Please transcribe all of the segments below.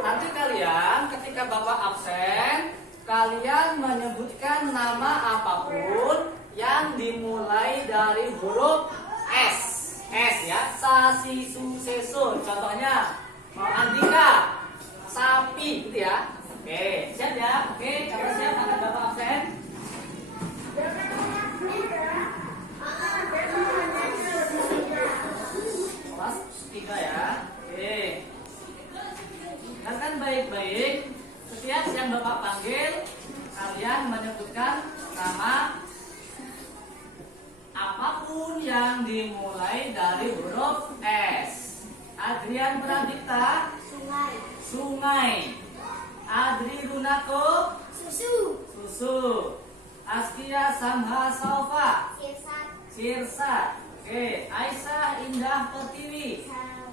nanti kalian ketika Bapak absen, kalian menyebutkan nama apapun yang dimulai dari huruf S. S ya, sa, si, su, se, sun. Contohnya, Andika, sapi, gitu ya. Oke, siap ya? Oke, kalau siap akan Bapak absen. Kelas 3 ya. Oke. Dengarkan baik-baik. Setiap yang Bapak panggil, kalian menyebutkan nama apapun yang dimulai dari huruf S. Adrian Pradipta, Sungai. sungai. Adri Runako, Susu. susu. Askia Samha Salva, Sirsat. sirsat. Oke, Aisyah Indah Pertiwi, Sarang.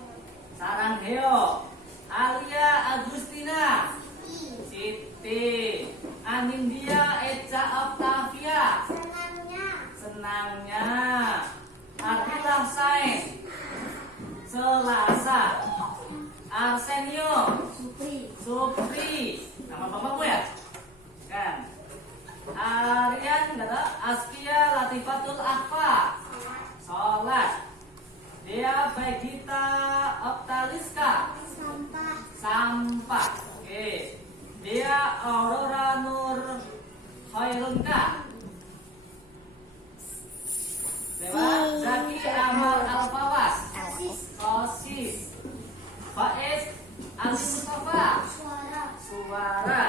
Sarangheo. Alia Agustina, Siti. Anindya Eca Octavia, Senangnya. senangnya. Artilah Sain, Selasa. Arsenio, Supri. Supri. Nama bapakmu ya? Kan. Aryan kata Askia Latifatul Akfa, sholat. Dia Begita Optaliska, Sampah. sampah. Oke. Dia Aurora Nur Khairunka, Dewa Zaki Amal Alfawas, Asis. sosis. Faiz Ali Mustafa, Suara. suara.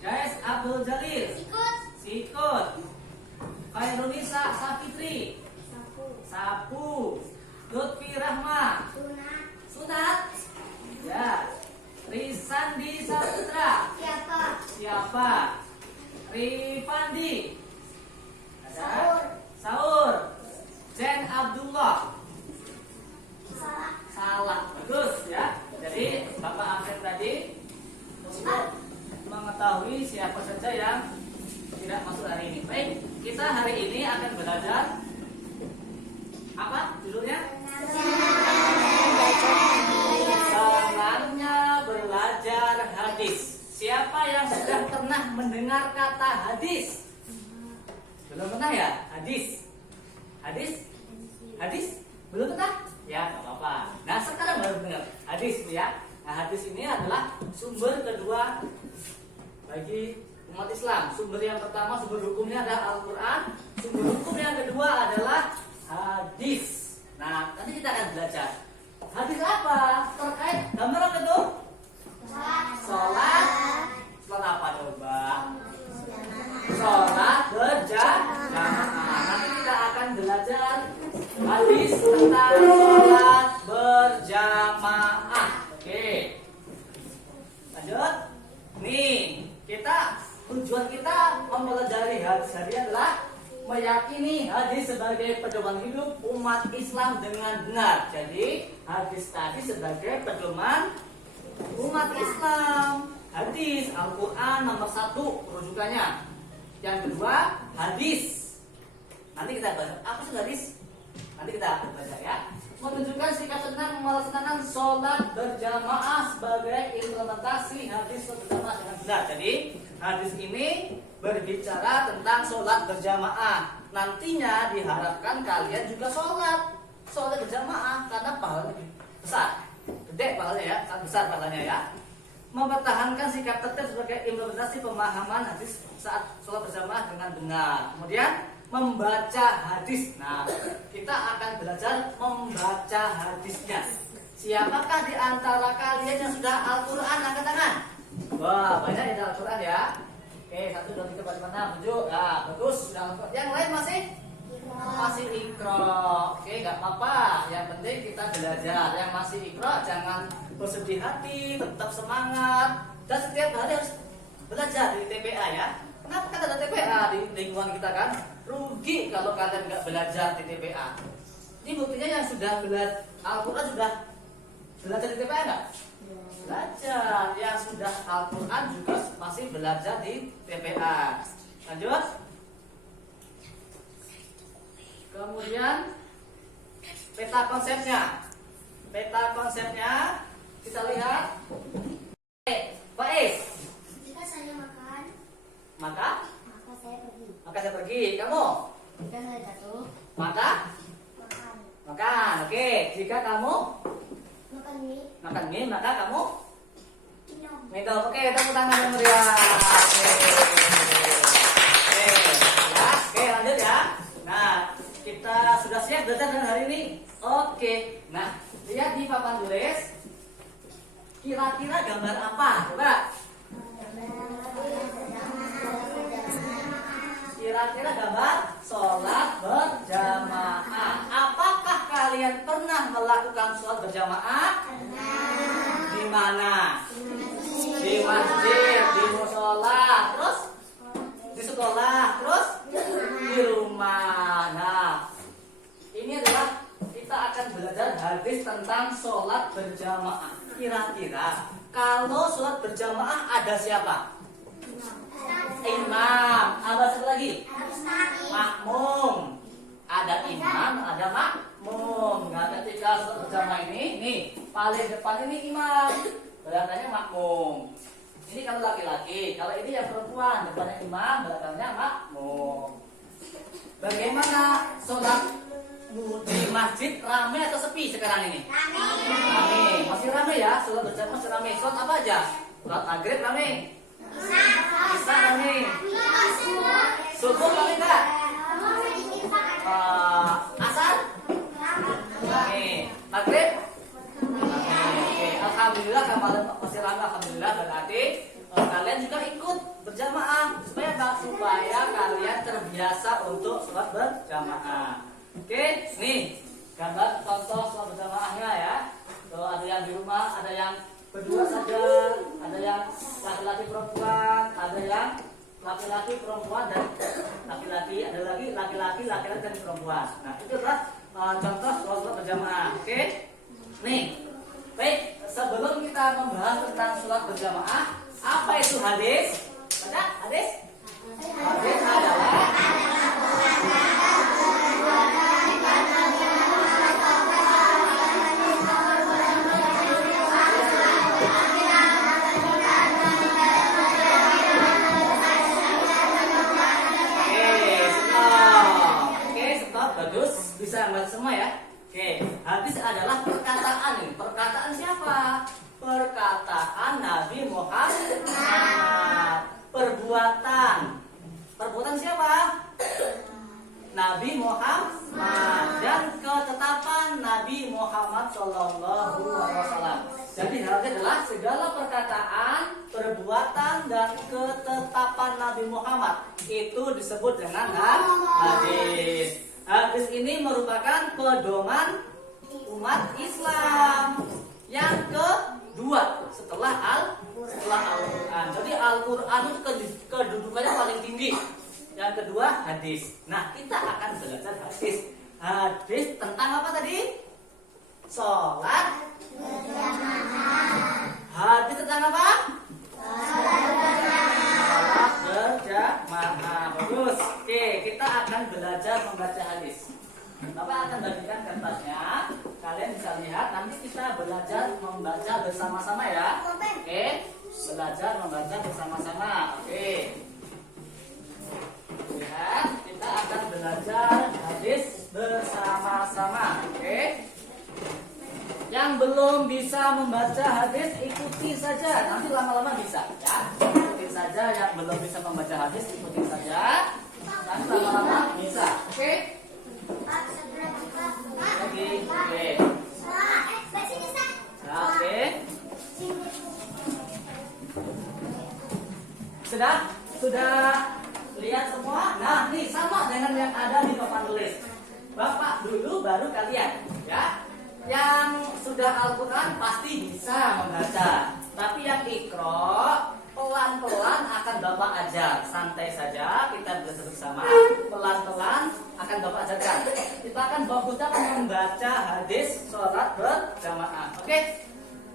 Guys Abdul Jalil, Sikut. sikut. Khairunisa Safitri, Sapu. sapu. Lutfi Rahma, Sunat. sunat. Ya. Risandi Saputra, Siapa? siapa? Rifandi, Sahur. Saur. Jen Abdullah, Salah. salah. Bagus ya. Jadi Bapak absen tadi untuk mengetahui siapa saja yang tidak masuk hari ini. Baik, kita hari ini akan belajar apa judulnya? Senangnya belajar hadis. Siapa yang sudah pernah mendengar kata hadis? Belum pernah ya? Hadis. Hadis? Hadis? Belum pernah? Ya, nggak apa-apa. Nah, sekarang baru dengar hadis ya. Nah, hadis ini adalah sumber kedua bagi umat Islam. Sumber yang pertama, sumber hukumnya adalah Al-Quran. Sumber hukum yang kedua adalah hadis. Nah, nanti kita akan belajar hadis apa terkait gambar apa itu? Sholat. Sholat apa coba? Sholat berjamaah. Nanti kita akan belajar hadis tentang sholat berjamaah. Oke, lanjut. Nih, tujuan kita mempelajari hadis hari adalah meyakini hadis sebagai pedoman hidup umat Islam dengan benar. Jadi hadis tadi sebagai pedoman umat Islam. Hadis Al-Quran nomor 1 rujukannya. Yang kedua hadis. Nanti kita baca apa sih hadis? Nanti kita akan baca ya. Menunjukkan sikap tenang melaksanakan sholat berjamaah sebagai implementasi hadis berjamaah dengan benar. Jadi hadis ini berbicara tentang sholat berjamaah. Nantinya diharapkan kalian juga sholat berjamaah karena pahalanya lebih besar, gede pahalanya ya, sangat besar pahalanya ya. Mempertahankan sikap tertib sebagai implementasi pemahaman hadis saat sholat berjamaah dengan benar. Kemudian membaca hadis. Nah, kita akan belajar membaca hadisnya. Siapakah di antara kalian yang sudah Al-Quran? Angkat tangan. Wah, banyak yang Al-Quran ya. Oke, 1, 2, 3, 4, 5, 6, 7. Nah, bagus, sudah Al-Quran. Yang lain masih ikro. Oke, nggak apa-apa. Yang penting kita belajar. Yang masih ikro jangan bersedih hati, tetap semangat. Dan setiap hari harus belajar di TPA ya. Kenapa kan ada TPA di lingkungan kita kan? Rugi kalau kalian nggak belajar di TPA. Ini buktinya yang sudah belajar Al-Quran sudah belajar di TPA nggak? Belajar. Yang sudah Al-Quran juga masih belajar di TPA. Lanjut. Kemudian peta konsepnya. Peta konsepnya kita lihat. Mega, oke, tepuk tangan yang meriah. Oke, lanjut ya. Nah, kita sudah siap belajar dengan hari ini. Oke, nah lihat di papan tulis. Kira-kira gambar apa? Coba. Kira-kira gambar sholat berjamaah. Apakah kalian pernah melakukan sholat berjamaah? Di mana? Di masjid, di musola, terus di sekolah, terus di rumah. Nah, ini adalah kita akan belajar hadis tentang sholat berjamaah. Kira-kira kalau sholat berjamaah ada siapa? Imam. Ada satu lagi? Makmum. Ada imam, ada makmum. Nah, ketika sholat berjamaah ini, nih paling depan ini imam, belakangnya makmum. Ini kalau laki-laki, kalau ini yang perempuan, depannya imam, belakangnya makmum. Bagaimana sholat di masjid, ramai atau sepi sekarang ini? Ramai. Masih ramai ya, sholat berjamaah masih ramai. Sholat apa aja? Sholat maghrib ramai. Isya ramai. Subuh ramai enggak? Asar? Ramai. Maghrib? Ramai. Alhamdulillah kemarin masih ramai. Alhamdulillah berarti kalian juga ikut berjamaah supaya apa? Supaya kalian terbiasa untuk sholat berjamaah. Oke, nih gambar contoh sholat berjamaahnya ya. Tuh, ada yang di rumah, ada yang berdua saja, ada yang laki-laki perempuan, ada yang laki-laki perempuan dan laki-laki, ada lagi laki-laki dan perempuan. Nah, itu adalah contoh sholat berjamaah. Oke, nih, baik. Sebelum kita membahas tentang sholat berjamaah, apa itu hadis? Ada hadis? Hadis adalah bisa ambil semua ya. Oke, hadis adalah perkataan ini. Perkataan siapa? Perkataan Nabi Muhammad. Perbuatan. Perbuatan siapa? Nabi Muhammad dan ketetapan Nabi Muhammad Shallallahu Alaihi Wasallam. Jadi hadis adalah segala perkataan, perbuatan dan ketetapan Nabi Muhammad. Itu disebut dengan hadis. Hadis ini merupakan pedoman umat Islam yang kedua setelah Al-Quran. Jadi Al-Quran itu kedudukannya paling tinggi. Yang kedua hadis. Nah, kita akan belajar hadis. Hadis tentang apa tadi? Sholat berjamaah. Hadis tentang apa? Sholat berjamaah. Bagus. Oke, kita akan belajar membaca hadis. Bapak akan bagikan kertasnya. Kalian bisa lihat. Nanti kita belajar membaca bersama-sama ya. Oke, belajar membaca bersama-sama. Oke. Lihat, kita akan belajar hadis bersama-sama. Oke. Yang belum bisa membaca hadis ikuti saja. Nanti lama-lama bisa ya. Ikuti saja yang belum bisa membaca hadis ikuti saja. Nanti lama-lama bisa. Oke. Oke. Oke. Sudah lihat semua? Nah, nih sama dengan yang ada di papan tulis. Bapak dulu baru kalian, ya. Yang sudah Al-Quran pasti bisa membaca. Tapi yang Iqra pelan-pelan akan Bapak ajar. Santai saja, kita belajar bersama. Pelan-pelan akan Bapak ajarkan. Kita akan membaca hadis sholat berjamaah. Oke?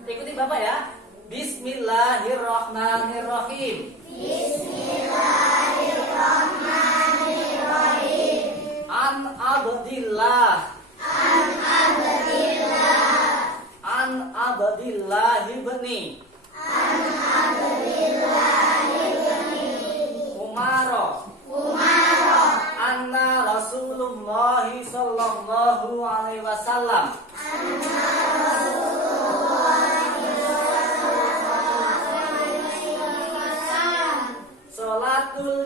Ikuti Bapak ya. Bismillahirrahmanirrahim. Bismillahirrahmanirrahim. An Abdillah ibni Umar anna Rasulullah sallallahu alaihi wasallam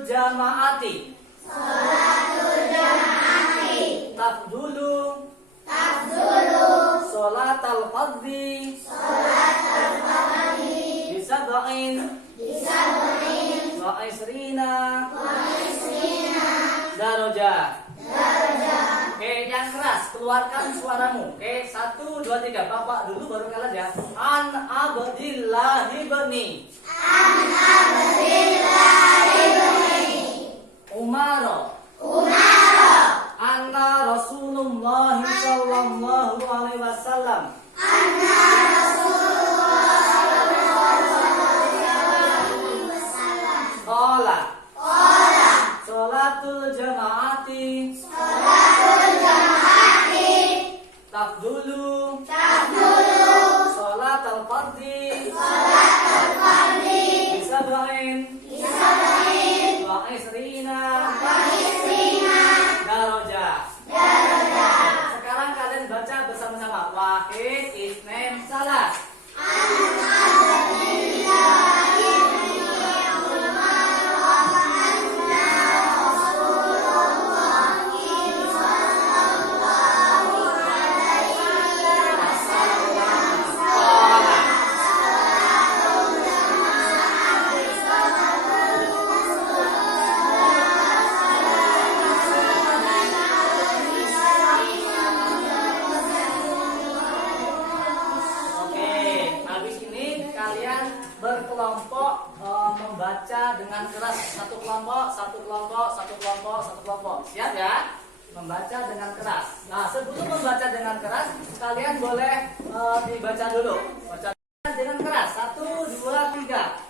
jamaati. Tafdulu. Sholatal fardhi. Bisab'in. Wa isrina. Darajah. Oke, yang keras, keluarkan suaramu. Oke, 1, 2, 3. Bapak dulu baru kalian ya. An abdillahi bani. Umaro. Anna Rasulullah sallallahu alaihi wasallam. Qala. Sholatul jamaati. Tafdulu. Sholatul fardhi. Bisab'in. Wa isrina. Darajah. Sekarang kalian baca bersama-sama. Wahid, isnain, salas. Berkelompok membaca dengan keras, satu kelompok. Siap ya? Membaca dengan keras. Nah, sebelum membaca dengan keras, kalian boleh dibaca dulu. Baca dengan keras. 1, 2, 3.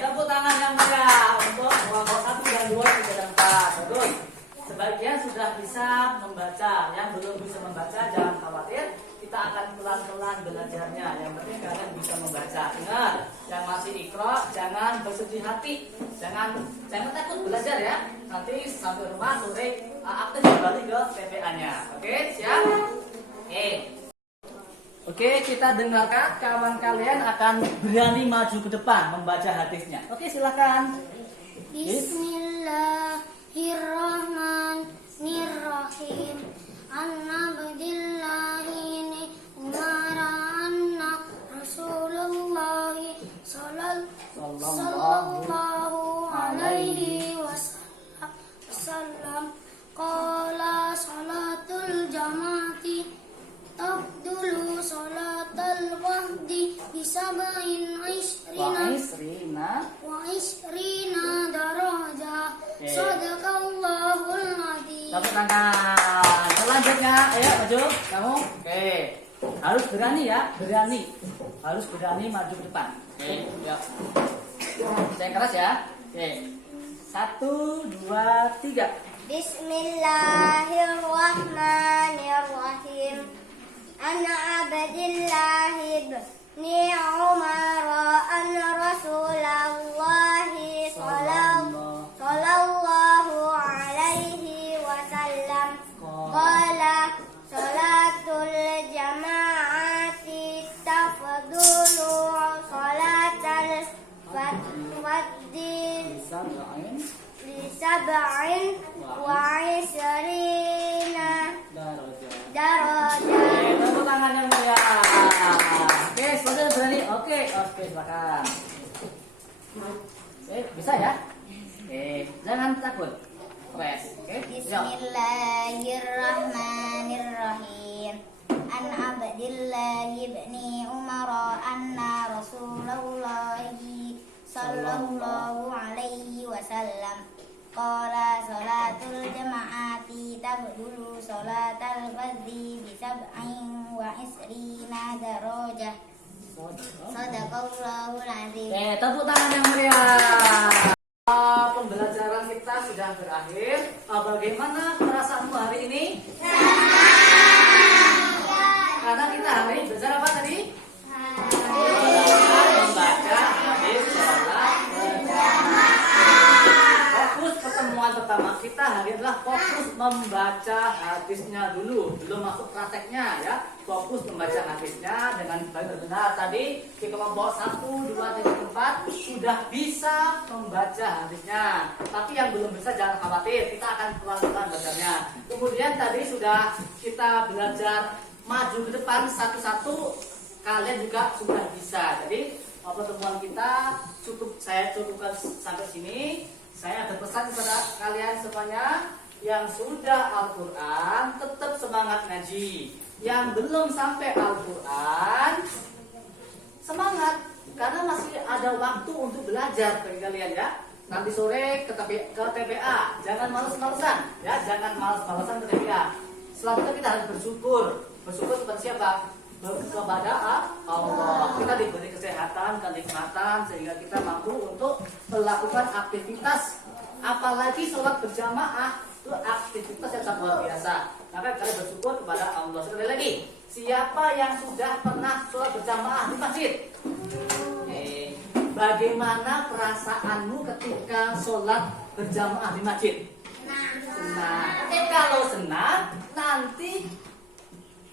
Tepuk tangan yang meriah untuk nomor 1. 2, 3. Sebagian sudah bisa membaca, yang belum bisa membaca jangan khawatir, kita akan pelan-pelan belajarnya. Yang penting kalian bisa membaca. Ingat, yang masih ikro jangan bersedih hati, jangan takut belajar ya. Nanti sampai rumah sore aktif kembali ke PPA-nya. Oke, siap? Oke, kita dengarkan kawan kalian akan berani maju ke depan membaca hadisnya. Oke, silakan. Bismillahirrahmanirrahim. An-nabdillahi umara anna Rasulullah sallallahu alaihi wasallam qala salatul jamaati tafdulu salatal wahdi bisab'in wa isrina darajah. Sadaqallahul adzim. Tepuk tangan. Selanjutnya, ayo maju kamu. Oke. Harus berani ya, harus berani maju ke depan. Oke, yuk. Saya keras ya. Oke. 1, 2, 3. Bismillahirrahmanirrahim. Ana abdillahi ibni Umar anna Rasulullah sallallahu alaihi wasallam qala salatul jama'ati tafdulu salatal fardhi sab'in wa isrina darajah. Tepuk tangan yang mulia. Oke, semuanya berani. Oke, silakan. Oke, bisa ya? Oke, jangan takut. Res. Oke. Yuk. Bismillahirrahmanirrahim. An Abdillah ibn Umar anna Rasulullahi sallallahu alaihi wasallam qala salatul jama'ati tabdulu salatal fardhi bi sab'in wa isrina darajah. Sadaqallahul azim. Tepuk tangan yang meriah. Pembelajaran kita sudah berakhir. Bagaimana perasaanmu hari ini? Karena kita hari ini belajar apa tadi? Membaca hadis sholat berjamaah. Fokus pertemuan pertama kita hari adalah fokus membaca hadisnya dulu, belum masuk prakteknya ya. Fokus membaca hadisnya dengan benar. Tadi di kelompok 1, 2, 3, 4 sudah bisa membaca hadisnya. Tapi yang belum bisa jangan khawatir, kita akan pelan-pelan belajarnya. Kemudian tadi sudah kita belajar maju ke depan satu-satu, kalian juga sudah bisa. Jadi pertemuan kita saya cukupkan sampai sini. Saya ada pesan kepada kalian semuanya yang sudah Al-Quran tetap semangat ngaji. Yang belum sampai Al-Quran semangat, karena masih ada waktu untuk belajar bagi kalian ya. Nanti sore ke TPA, jangan males-malesan ya, jangan males-malesan ke TPA. Selanjutnya kita harus bersyukur kepada siapa? Kepada Allah. Kita diberi kesehatan, kenikmatan sehingga kita mampu untuk melakukan aktivitas, apalagi sholat berjamaah itu aktivitas yang sangat luar biasa. Maka kalian bersyukur kepada Allah. Sekali lagi, siapa yang sudah pernah sholat berjamaah di masjid? Bagaimana perasaanmu ketika sholat berjamaah di masjid? Senang. Kalau senang, nanti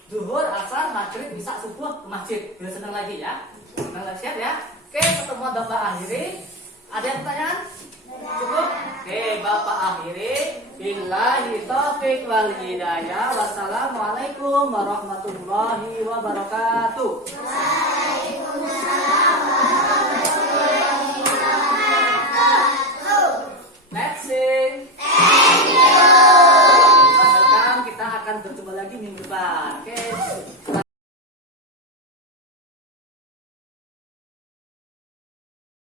Zuhur, asar, maghrib, bisa subuh ke masjid. Biar senang lagi ya. Senang lagi, siap ya. Oke, pertemuan Bapak akhiri. Ada yang pertanyaan? Cukup? Oke, Bapak akhiri. Billahi taufiq wal hidayah. Wassalamualaikum warahmatullahi wabarakatuh. Waalaikumsalam.